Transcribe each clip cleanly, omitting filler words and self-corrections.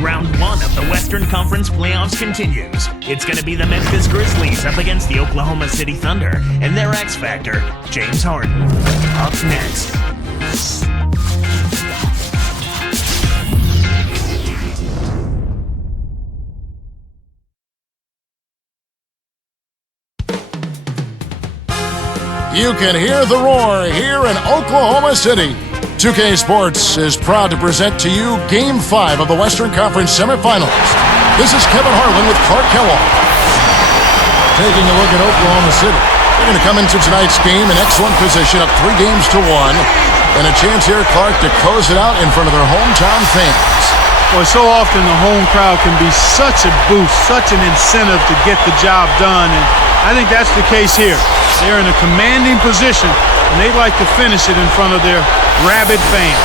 Round 1 of the Western Conference playoffs continues. It's going to be the Memphis Grizzlies up against the Oklahoma City Thunder and their X Factor, James Harden. Up next. You can hear the roar here in Oklahoma City. 2K Sports is proud to present to you Game 5 of the Western Conference semifinals. This is Kevin Harlan with Clark Kellogg. Taking a look at Oklahoma City. They're going to come into tonight's game in excellent position, up 3 games to 1. And a chance here, Clark, to close it out in front of their hometown fans. Well, so often the home crowd can be such a boost, such an incentive to get the job done. And I think that's the case here. They're in a commanding position, and they'd like to finish it in front of their rabid fans.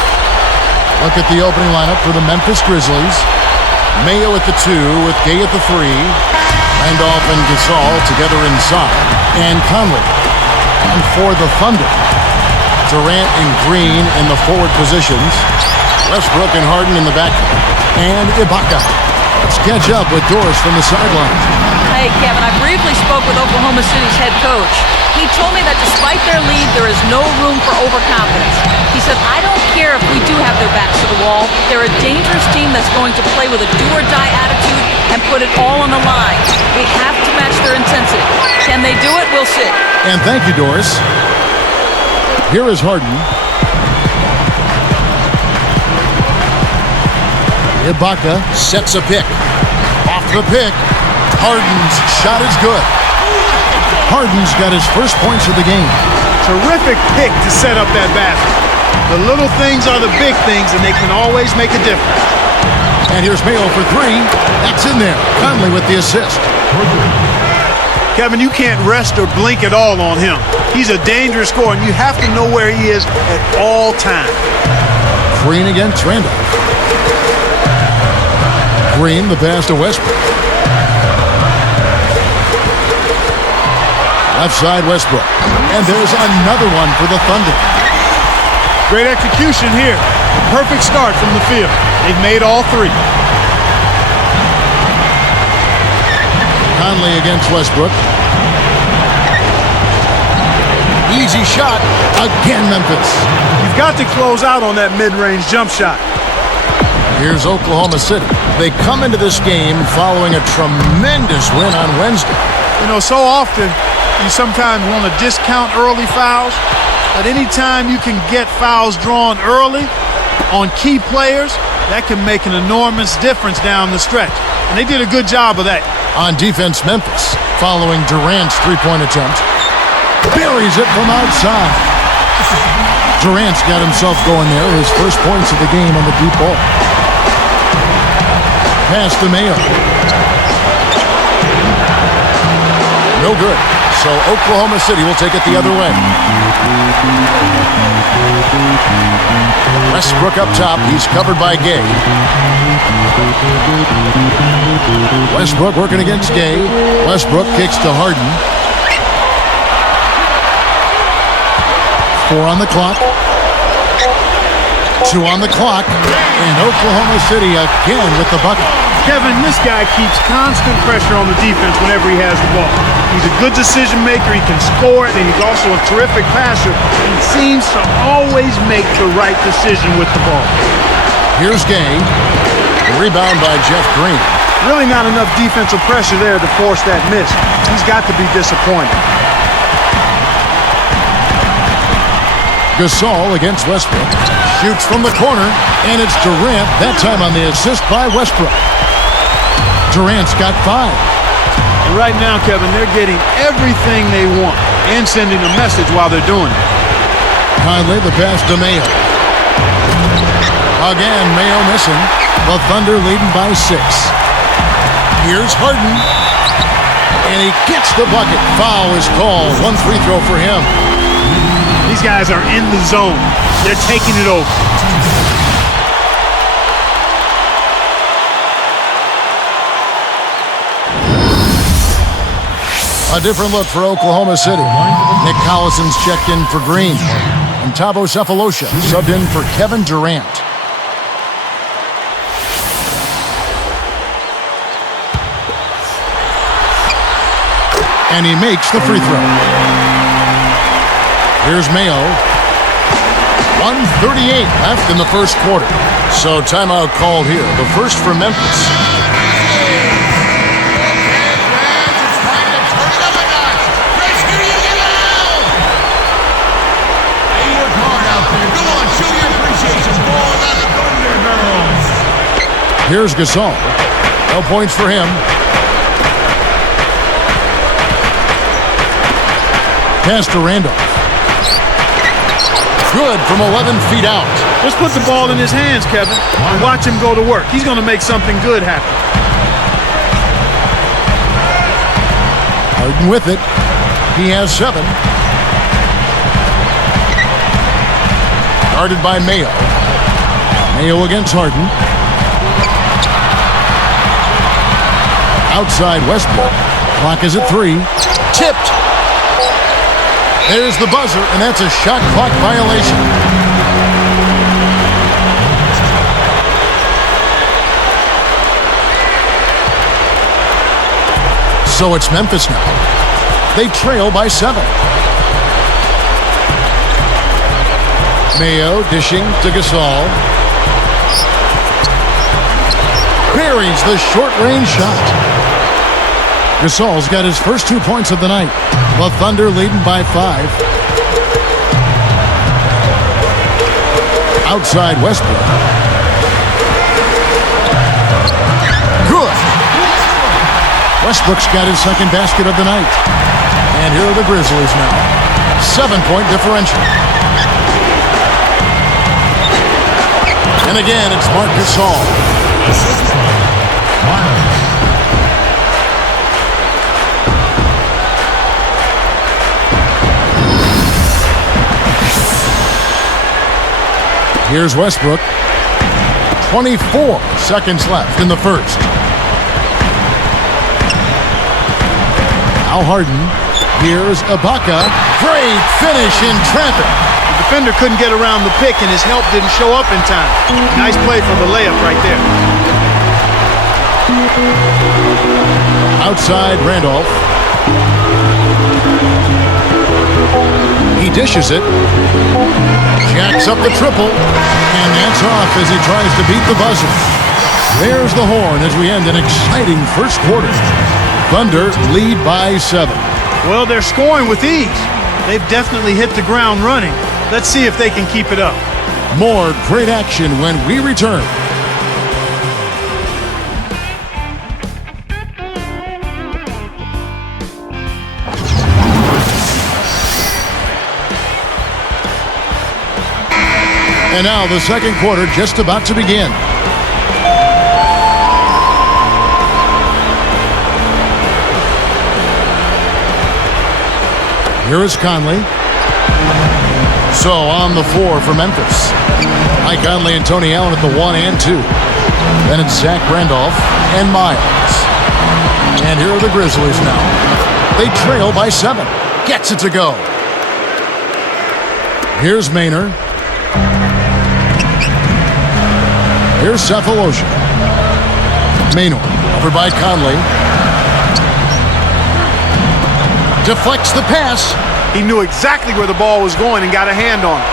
Look at the opening lineup for the Memphis Grizzlies. Mayo at the 2 with Gay at the 3. Randolph and Gasol together inside. And Conley. And for the Thunder, Durant and Green in the forward positions. Westbrook and Harden in the backcourt. And Ibaka. Let's catch up with Doris from the sidelines. Hey, Kevin, I briefly spoke with Oklahoma City's head coach. He told me that despite their lead, there is no room for overconfidence. He said, I don't care if we do have their backs to the wall. They're a dangerous team that's going to play with a do-or-die attitude and put it all on the line. We have to match their intensity. Can they do it? We'll see. And thank you, Doris. Here is Harden. Ibaka sets a pick. Off the pick. Harden's shot is good. Harden's got his first points of the game. Terrific pick to set up that basket. The little things are the big things, and they can always make a difference. And here's Mayo for 3. That's in there. Conley with the assist. Kevin, you can't rest or blink at all on him. He's a dangerous scorer, and you have to know where he is at all times. Green against Randolph. Green, the pass to Westbrook. Left side, Westbrook. And there's another one for the Thunder. Great execution here. Perfect start from the field. They've made all 3. Conley against Westbrook. Easy shot. Again, Memphis. You've got to close out on that mid-range jump shot. Here's Oklahoma City. They come into this game following a tremendous win on Wednesday. You know, so often you sometimes want to discount early fouls, but anytime you can get fouls drawn early on key players, that can make an enormous difference down the stretch. And they did a good job of that. On defense, Memphis, following Durant's three-point attempt, buries it from outside. Durant's got himself going there, his first points of the game on the deep ball. Pass to Mayo. No good. So Oklahoma City will take it the other way. Westbrook up top. He's covered by Gay. Westbrook working against Gay. Westbrook kicks to Harden. 4 on the clock. 2 on the clock. And Oklahoma City again with the bucket. Kevin, this guy keeps constant pressure on the defense whenever he has the ball. He's a good decision maker. He can score it, and he's also a terrific passer. He seems to always make the right decision with the ball. Here's Gay. The rebound by Jeff Green. Really not enough defensive pressure there to force that miss. He's got to be disappointed. Gasol against Westbrook. Shoots from the corner, and it's Durant, that time on the assist by Westbrook. Durant's got 5. And right now, Kevin, they're getting everything they want and sending a message while they're doing it. Conley, the pass to Mayo. Again, Mayo missing. The Thunder leading by 6. Here's Harden. And he gets the bucket. Foul is called. 1 free throw for him. These guys are in the zone. They're taking it over. A different look for Oklahoma City. Nick Collison's checked in for Green. And Tavo Cephalosha subbed in for Kevin Durant. And he makes the free throw. Here's Mayo. 1:38 left in the first quarter. So timeout called here. The first for Memphis. Here's Gasol. No points for him. Pass to Randolph. Good from 11 feet out. Just put the ball in his hands, Kevin, and watch him go to work. He's going to make something good happen. Harden with it. He has 7. Guarded by Mayo. Mayo against Harden. Outside Westbrook. Clock is at 3. Tipped. There's the buzzer, and that's a shot clock violation. So it's Memphis now. They trail by 7. Mayo dishing to Gasol. Buries the short-range shot. Gasol's got his first 2 points of the night. The Thunder leading by 5. Outside Westbrook. Good. Westbrook's got his second basket of the night. And here are the Grizzlies now. 7-point differential. And again, it's Marc Gasol. Here's Westbrook. 24 seconds left in the first. Now Harden. Here's Ibaka. Great finish in traffic. The defender couldn't get around the pick, and his help didn't show up in time. Nice play for the layup right there. Outside Randolph. He dishes it. Jacks up the triple. And that's off as he tries to beat the buzzer. There's the horn as we end an exciting first quarter. Thunder lead by 7. Well, they're scoring with ease. They've definitely hit the ground running. Let's see if they can keep it up. More great action when we return. And now the second quarter just about to begin. Here is Conley. So on the floor for Memphis. Mike Conley and Tony Allen at the 1 and 2. Then it's Zach Randolph and Miles. And here are the Grizzlies now. They trail by 7. Gets it to go. Here's Maynard. Here's Cephalosha. Maynard over by Conley. Deflects the pass. He knew exactly where the ball was going and got a hand on it.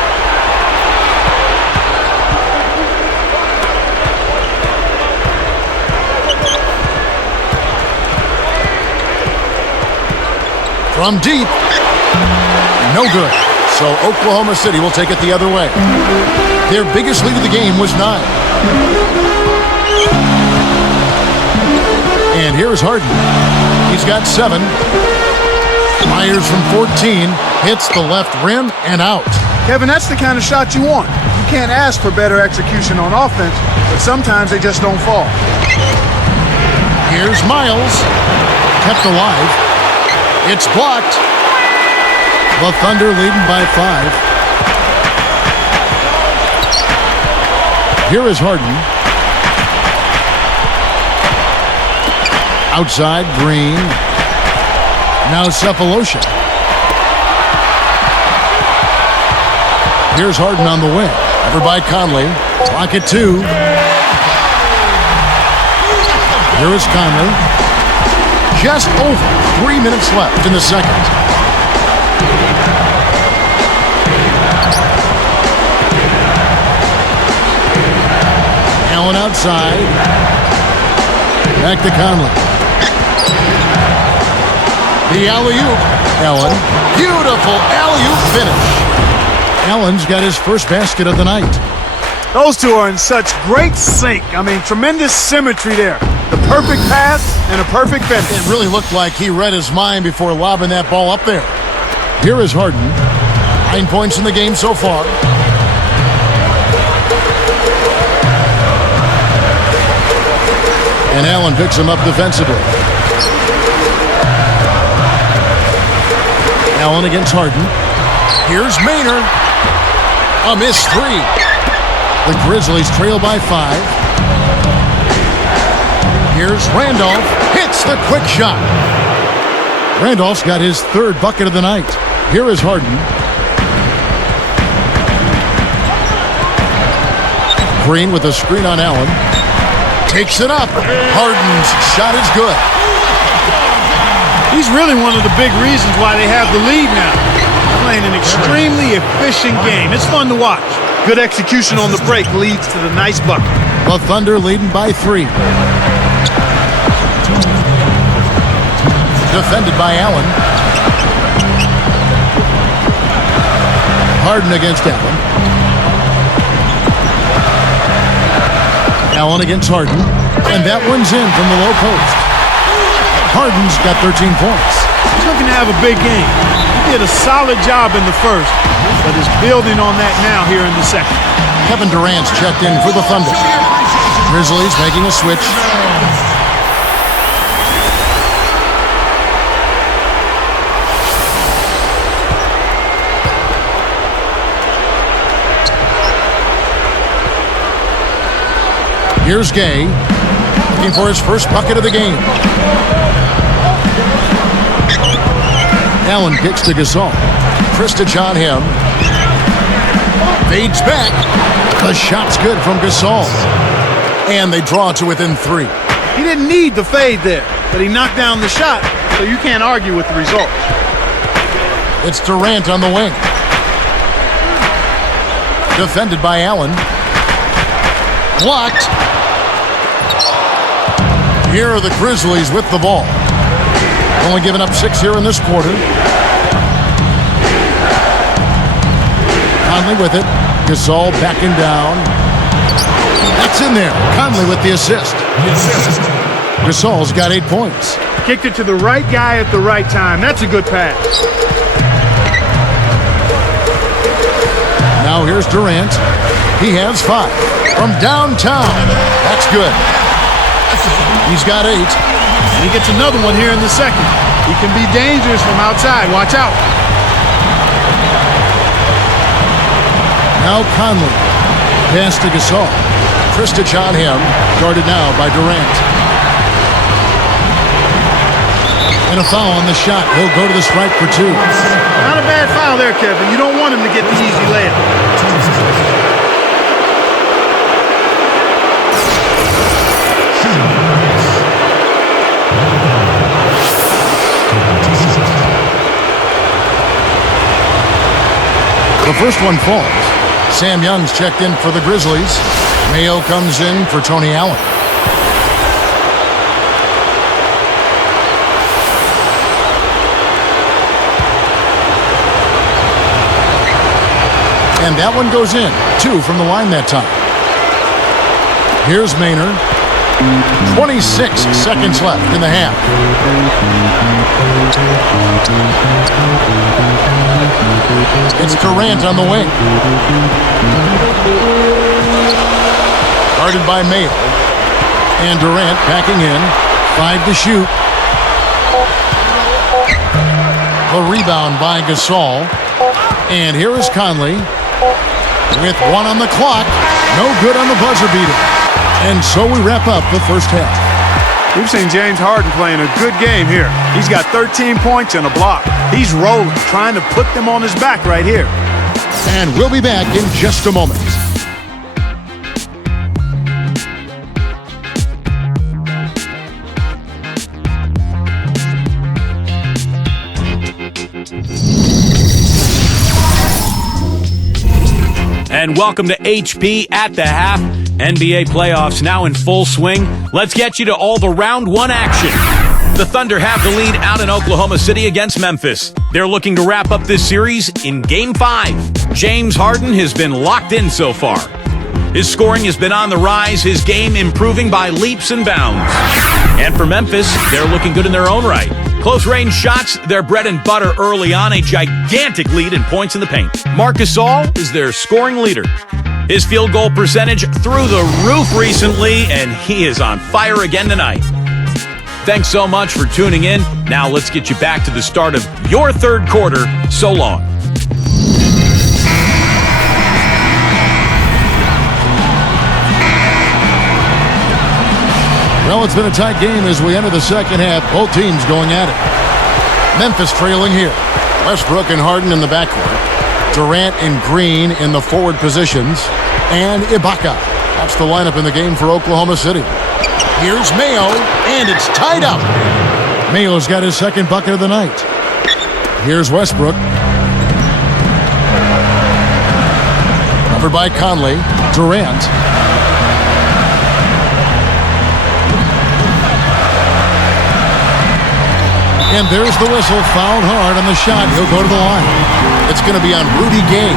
From deep. No good. So Oklahoma City will take it the other way. Their biggest lead of the game was 9. And here's Harden. He's got 7. Myers from 14 hits the left rim and out. Kevin, that's the kind of shot you want. You can't ask for better execution on offense, but sometimes they just don't fall. Here's Miles. Kept alive. It's blocked. The Thunder leading by 5. Here is Harden. Outside, Green. Now Cephalosha. Here's Harden on the wing. Over by Conley. Clock at 2. Here is Conley. just over 3 minutes left in the second. Allen outside. Back to Conley. The alley-oop. Allen. Beautiful alley-oop finish. Allen's got his first basket of the night. Those two are in such great sync. I mean, tremendous symmetry there. The perfect pass and a perfect finish. It really looked like he read his mind before lobbing that ball up there. Here is Harden. 9 points in the game so far. And Allen picks him up defensively. Allen against Harden. Here's Maynard. A missed three. The Grizzlies trail by 5. Here's Randolph. Hits the quick shot. Randolph's got his third bucket of the night. Here is Harden. Green with a screen on Allen. Takes it up. Harden's shot is good. He's really one of the big reasons why they have the lead now. Playing an extremely efficient game. It's fun to watch. Good execution on the break leads to the nice bucket. The Thunder leading by 3. Defended by Allen. Harden against Allen. Allen against Harden. And that one's in from the low post. Harden's got 13 points. He's looking to have a big game. He did a solid job in the first, but is building on that now here in the second. Kevin Durant's checked in for the Thunder. Grizzlies making a switch. Here's Gay, looking for his first bucket of the game. Allen kicks to Gasol. Kristich on him. Fades back. The shot's good from Gasol. And they draw to within 3. He didn't need the fade there, but he knocked down the shot, so you can't argue with the result. It's Durant on the wing. Defended by Allen. Blocked. Here are the Grizzlies with the ball. Only giving up 6 here in this quarter. Conley with it. Gasol backing down. That's in there. Conley with the assist. Gasol's got 8 points. Kicked it to the right guy at the right time. That's a good pass. Now here's Durant. He has 5 from downtown. That's good. He's got 8. He gets another one here in the second. He can be dangerous from outside. Watch out. Now Conley. Pass to Gasol. Kristich on him. Guarded now by Durant. And a foul on the shot. He'll go to the strike for 2. Not a bad foul there, Kevin. You don't want him to get the easy layup. The first one falls. Sam Young's checked in for the Grizzlies. Mayo comes in for Tony Allen. And that one goes in. 2 from the line that time. Here's Maynard. 26 seconds left in the half. It's Durant on the wing. Guarded by Mayo. And Durant backing in. 5 to shoot. The rebound by Gasol. And here is Conley. With 1 on the clock. No good on the buzzer beater. And so we wrap up the first half. We've seen James Harden playing a good game here. He's got 13 points and a block. He's rolling, trying to put them on his back right here. And we'll be back in just a moment. And welcome to HP at the Half. NBA playoffs now in full swing. Let's get you to all the round one action. The Thunder have the lead out in Oklahoma City against Memphis. They're looking to wrap up this series in Game 5. James Harden has been locked in so far. His scoring has been on the rise, his game improving by leaps and bounds. And for Memphis, they're looking good in their own right. Close-range shots, their bread and butter early on, a gigantic lead in points in the paint. Marc Gasol is their scoring leader. His field goal percentage through the roof recently, and he is on fire again tonight. Thanks so much for tuning in. Now let's get you back to the start of your third quarter. So long. Well, it's been a tight game as we enter the second half. Both teams going at it. Memphis trailing here. Westbrook and Harden in the backcourt. Durant and Green in the forward positions. And Ibaka. That's the lineup in the game for Oklahoma City. Here's Mayo, and it's tied up. Mayo's got his second bucket of the night. Here's Westbrook. Covered by Conley. Durant. And there's the whistle. Fouled hard on the shot. He'll go to the line. It's going to be on Rudy Gay.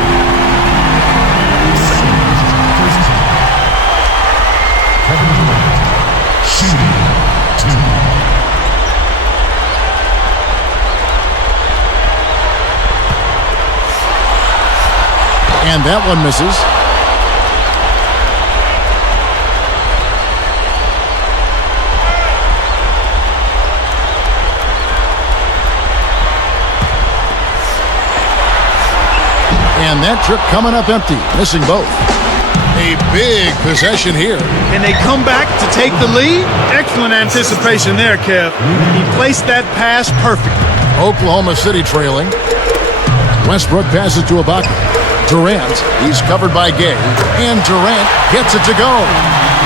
And that one misses. And that trip coming up empty, missing both. A big possession here. And they come back to take the lead. Excellent anticipation there, Kev. He placed that pass perfectly. Oklahoma City trailing. Westbrook passes to Ibaka. Durant, he's covered by Gay, and Durant gets it to go.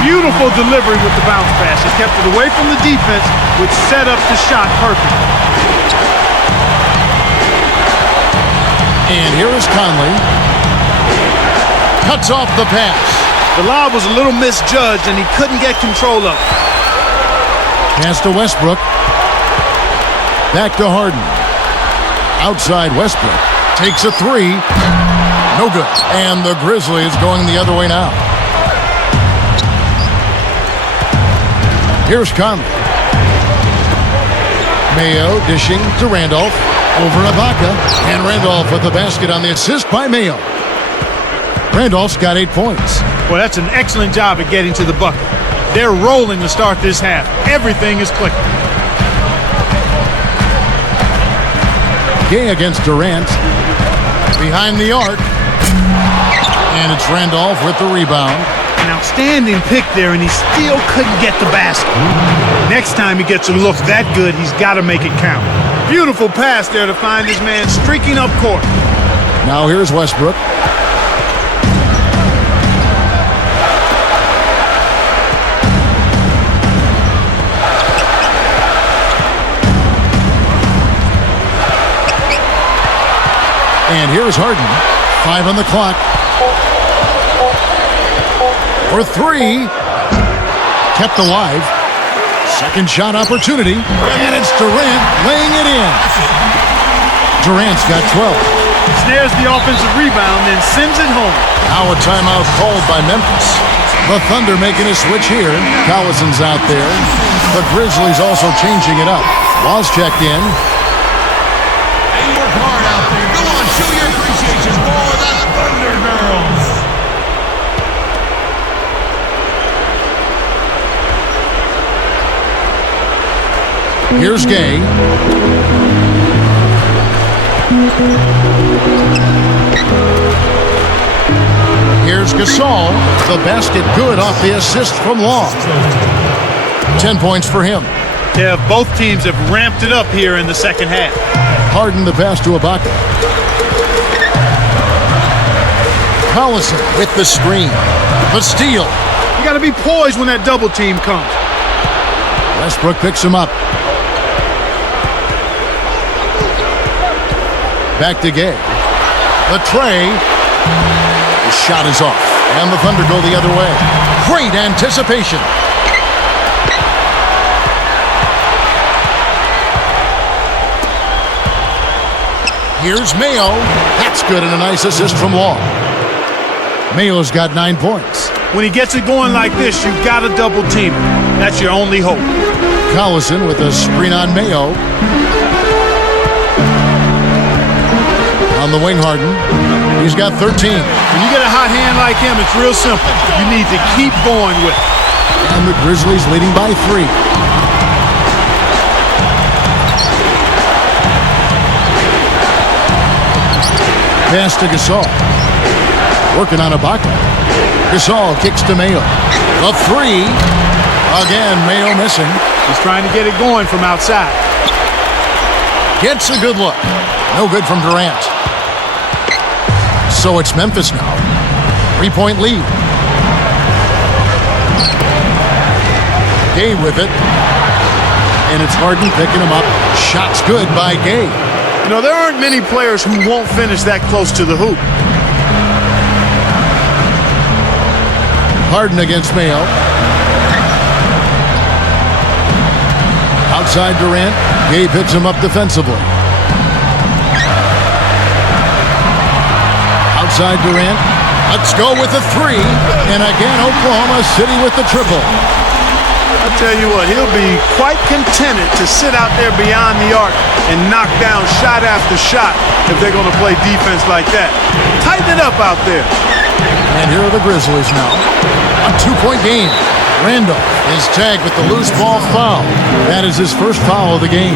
Beautiful delivery with the bounce pass. He kept it away from the defense, which set up the shot perfectly. And here is Conley. Cuts off the pass. The lob was a little misjudged, and he couldn't get control of it. Pass to Westbrook. Back to Harden. Outside Westbrook. Takes a three. No good. And the Grizzlies going the other way now. Here's Conley. Mayo dishing to Randolph. Over Ibaka. And Randolph with the basket on the assist by Mayo. Randolph's got 8 points. Well, that's an excellent job at getting to the bucket. They're rolling to start this half. Everything is clicking. Gay against Durant. Behind the arc. And it's Randolph with the rebound. An outstanding pick there, and he still couldn't get the basket. Next time he gets a look that good, he's got to make it count. Beautiful pass there to find his man streaking up court. Now here's Westbrook. And here's Harden. 5 on the clock. For 3. Kept alive. Second shot opportunity. And it's Durant laying it in. Durant's got 12. Snares the offensive rebound, then sends it home. Now a timeout called by Memphis. The Thunder making a switch here. Collison's out there. The Grizzlies also changing it up. Wall's checked in. They work hard out there. Go on, show your appreciation for the Thunder Girls. Here's Gay. Here's Gasol. The basket good off the assist from Long. 10 points for him. Yeah, both teams have ramped it up here in the second half. Harden the pass to Ibaka. Collison with the screen. The steal. You got to be poised when that double team comes. Westbrook picks him up. Back to Gay. The tray. The shot is off, and the Thunder go the other way. Great anticipation. Here's Mayo. That's good, and a nice assist from Long. Mayo's got 9 points. When he gets it going like this, you've got to double team him. That's your only hope. Collison with a screen on Mayo. On the wing, Harden. He's got 13. When you get a hot hand like him, it's real simple. You need to keep going with it. And the Grizzlies leading by 3. Pass to Gasol. Working on Ibaka. Gasol kicks to Mayo. The 3. Again, Mayo missing. He's trying to get it going from outside. Gets a good look. No good from Durant. So it's Memphis now. 3-point lead. Gay with it. And it's Harden picking him up. Shot's good by Gay. You know, there aren't many players who won't finish that close to the hoop. Harden against Mayo. Outside Durant. Gay picks him up defensively. Outside Durant. Let's go with the 3. And again, Oklahoma City with the triple. I'll tell you what, he'll be quite contented to sit out there beyond the arc and knock down shot after shot if they're going to play defense like that. Tighten it up out there. And here are the Grizzlies now. A 2-point game. Randolph is tagged with the loose ball foul. That is his first foul of the game.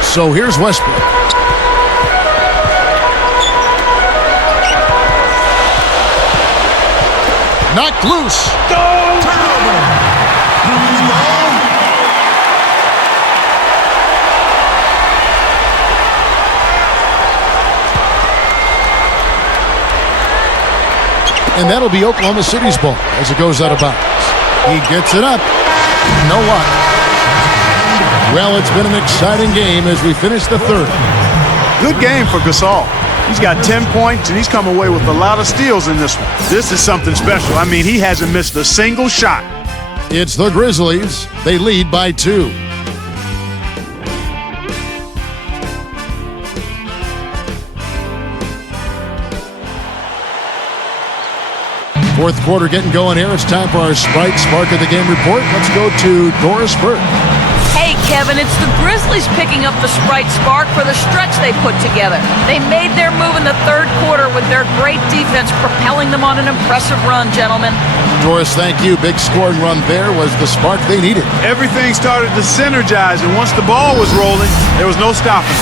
So here's Westbrook. Knocked loose. Turnover. And that'll be Oklahoma City's ball as it goes out of bounds. He gets it up. No luck. Well, it's been an exciting game as we finish the third. Good game for Gasol. He's got 10 points, and he's come away with a lot of steals in this one. This is something special. I mean, he hasn't missed a single shot. It's the Grizzlies. They lead by 2. Fourth quarter getting going here. It's time for our Sprite Spark of the Game report. Let's go to Doris Burke. Hey, Kevin, it's the Grizzlies picking up the Sprite Spark for the stretch they put together. They made their move in the third quarter with their great defense propelling them on an impressive run, gentlemen. Doris, thank you. Big scoring run there was the spark they needed. Everything started to synergize, and once the ball was rolling, there was no stopping it.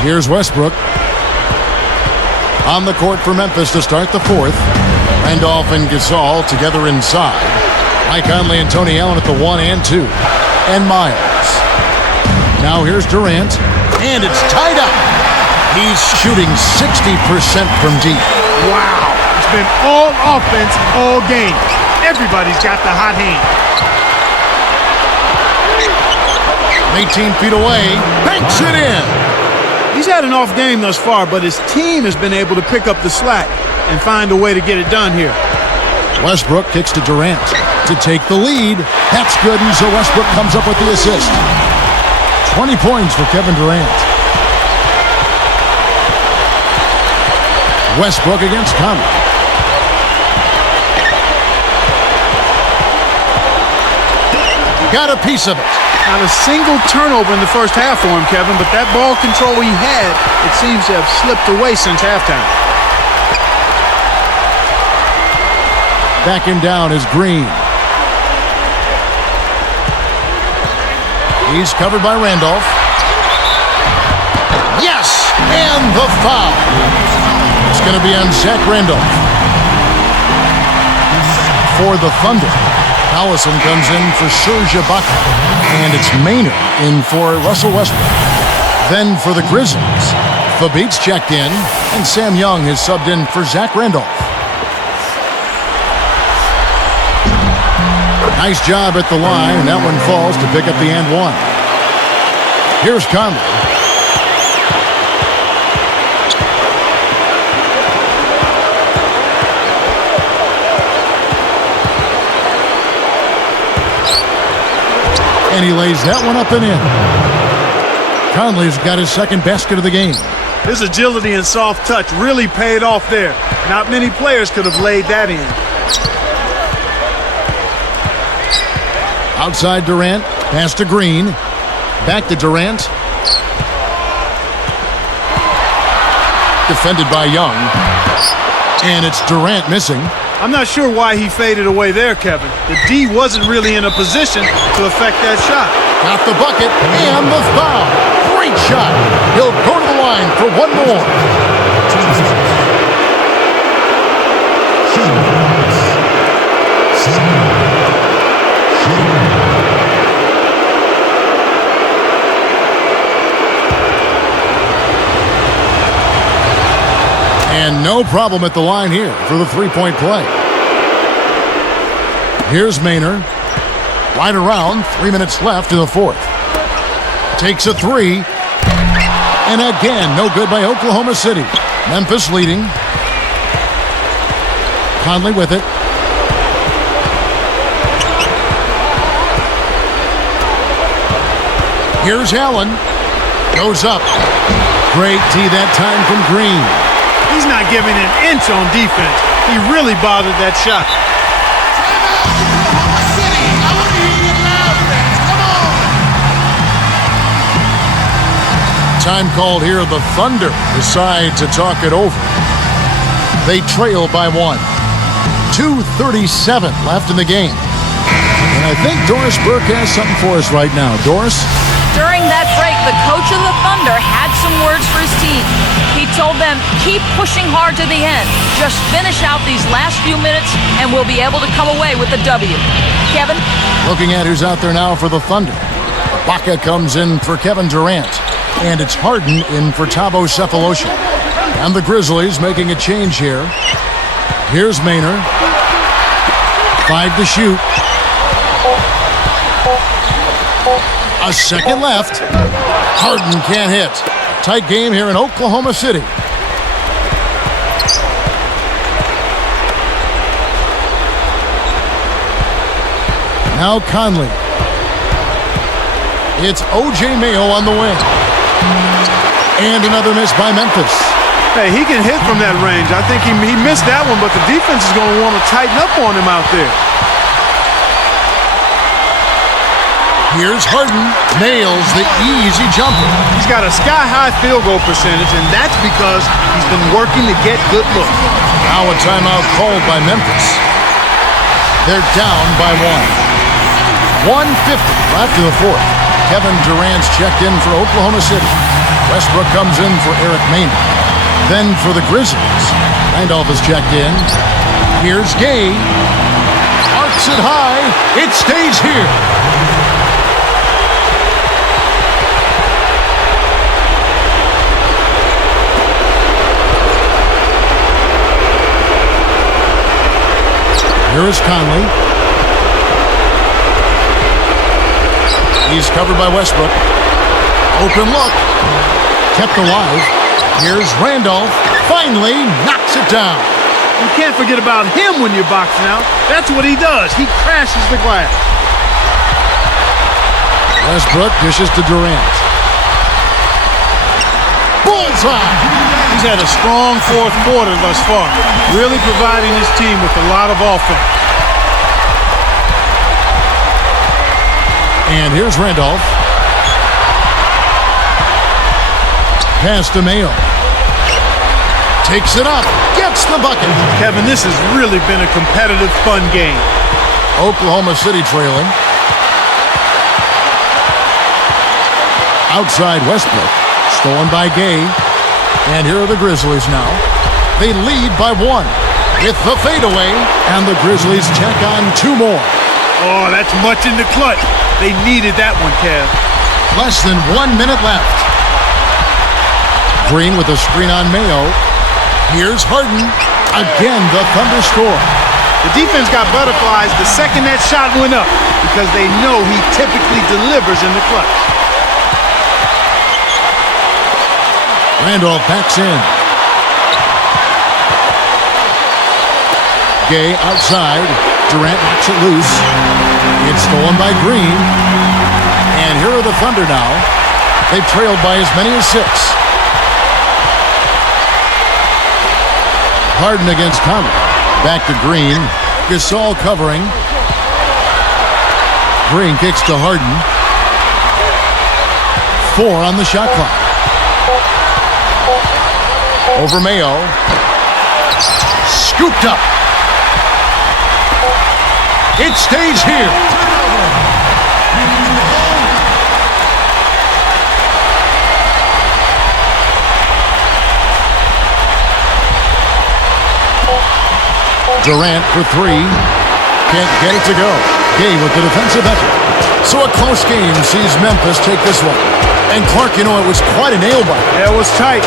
Here's Westbrook. On the court for Memphis to start the fourth. Randolph and Gasol together inside. Mike Conley and Tony Allen at the 1 and 2. And Miles. Now here's Durant. And it's tied up. He's shooting 60% from deep. Wow. It's been all offense all game. Everybody's got the hot hand. 18 feet away. Banks it in. He's had an off game thus far, but his team has been able to pick up the slack and find a way to get it done here. Westbrook kicks to Durant to take the lead. That's good, and so Westbrook comes up with the assist. 20 points for Kevin Durant. Westbrook against Conley. Got a piece of it. Not a single turnover in the first half for him, Kevin, but that ball control he had, it seems to have slipped away since halftime. Backing down is Green. He's covered by Randolph. Yes! And the foul. It's going to be on Zach Randolph. For the Thunder. Allison comes in for Serge Ibaka. And it's Maynard in for Russell Westbrook. Then for the Grizzlies, Fabit's checked in, and Sam Young has subbed in for Zach Randolph. Nice job at the line, and that one falls to pick up the and one. Here's Conley. And he lays that one up and in. Conley's got his second basket of the game. His agility and soft touch really paid off there. Not many players could have laid that in. Outside Durant, pass to Green. Back to Durant. Defended by Young. And it's Durant missing. I'm not sure why he faded away there, Kevin. The D wasn't really in a position to affect that shot. Got the bucket and the foul. Great shot. He'll go to the line for one more. And no problem at the line here for the three-point play. Here's Maynard. Right around, 3 minutes left in the fourth. Takes a three. And again, no good by Oklahoma City. Memphis leading. Conley with it. Here's Allen. Goes up. Great tee that time from Green. He's not giving an inch on defense. He really bothered that shot. Oklahoma City, I want to hear you loud, fans. Come on. Time called here. The Thunder decide to talk it over. They trail by one. 2:37 left in the game. And I think Doris Burke has something for us right now. Doris? During that break, the coach of the Thunder had some words for his team. He told them, keep pushing hard to the end. Just finish out these last few minutes, and we'll be able to come away with the W. Kevin? Looking at who's out there now for the Thunder. Ibaka comes in for Kevin Durant. And it's Harden in for Thabo Sefolosha. And the Grizzlies making a change here. Here's Maynard. 5 to shoot. A second left. Harden can't hit. Tight game here in Oklahoma City. Now Conley. It's O.J. Mayo on the wing. And another miss by Memphis. Hey, he can hit from that range. I think he missed that one, but the defense is going to want to tighten up on him out there. Here's Harden. Nails the easy jumper. He's got a sky-high field goal percentage, and that's because he's been working to get good looks. Now a timeout called by Memphis. They're down by one. 1:50 left in the fourth. Kevin Durant's checked in for Oklahoma City. Westbrook comes in for Eric Maynard. Then for the Grizzlies, Randolph is checked in. Here's Gay. Arcs it high. It stays here. Here is Conley. He's covered by Westbrook. Open look. Kept alive. Here's Randolph. Finally knocks it down. You can't forget about him when you're boxing out. That's what he does. He crashes the glass. Westbrook dishes to Durant. Bullseye! He's had a strong fourth quarter thus far, really providing his team with a lot of offense. And here's Randolph. Pass to Mayo. Takes it up. Gets the bucket. Kevin, this has really been a competitive, fun game. Oklahoma City trailing. Outside Westbrook. Stolen by Gay. And here are the Grizzlies now. They lead by one with the fadeaway. And the Grizzlies check on two more. Oh, that's much in the clutch. They needed that one, Kev. Less than 1 minute left. Green with a screen on Mayo. Here's Harden. Again, the Thunder score. The defense got butterflies the second that shot went up because they know he typically delivers in the clutch. Randolph backs in. Gay outside. Durant knocks it loose. It's stolen by Green. And here are the Thunder now. They've trailed by as many as 6. Harden against Conley. Back to Green. Gasol covering. Green kicks to Harden. 4 on the shot clock. Over Mayo. Scooped up. It stays here. Durant for 3. Can't get it to go. Gay with the defensive effort. So a close game sees Memphis take this one. And Clark, you know, it was quite a nail-biter. Yeah, it was tight.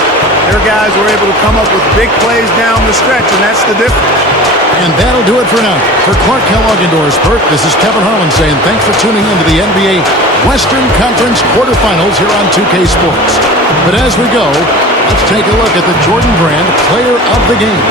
Their guys were able to come up with big plays down the stretch, and that's the difference. And that'll do it for now. For Clark Kellogg and Doris Burke, this is Kevin Harlan saying thanks for tuning in to the NBA Western Conference quarterfinals here on 2K Sports. But as we go, let's take a look at the Jordan Brand Player of the Game.